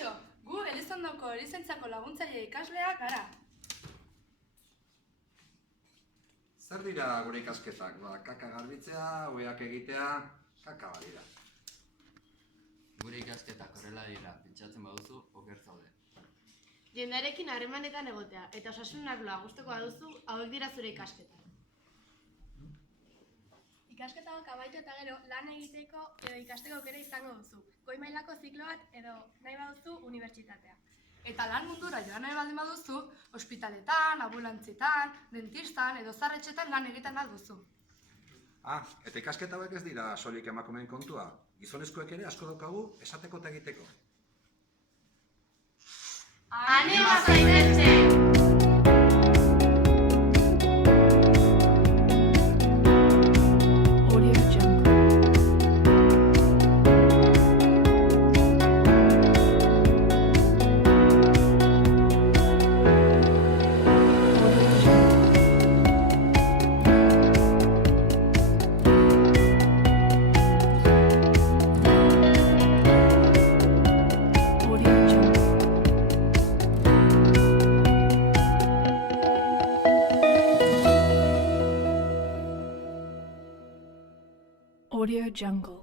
Kaixo, gu Elizondoko erizaintzako laguntzaile ikasleak gara. Zer dira gure ikasketak? Kaka garbitzea, oheak egitea, kaka badira. Gure ikasketak horrela dira, pentsatzen baduzu, oker zaude. Jendarekin harremanetan egotea eta osasun arloa gustuko baduzu, hauek dira zure ikasketak. Ikasketak amaitu eta gero lan egiteko edo ikasteko aukera izango duzu. Goi mailako ziklo bat edo nahi baduzu unibertsitatea. Eta lan mundura joan nahi baldin baduzu, ospitaletan, ambulantzitan, dentistan edo zarretxetan lan egiten duzu. Eta ikasketa hauek ez dira soilik emakumeen kontua. Gizonezkoek ere asko daukagu esateko eta egiteko. Anima zaitezte! Audio Jungle.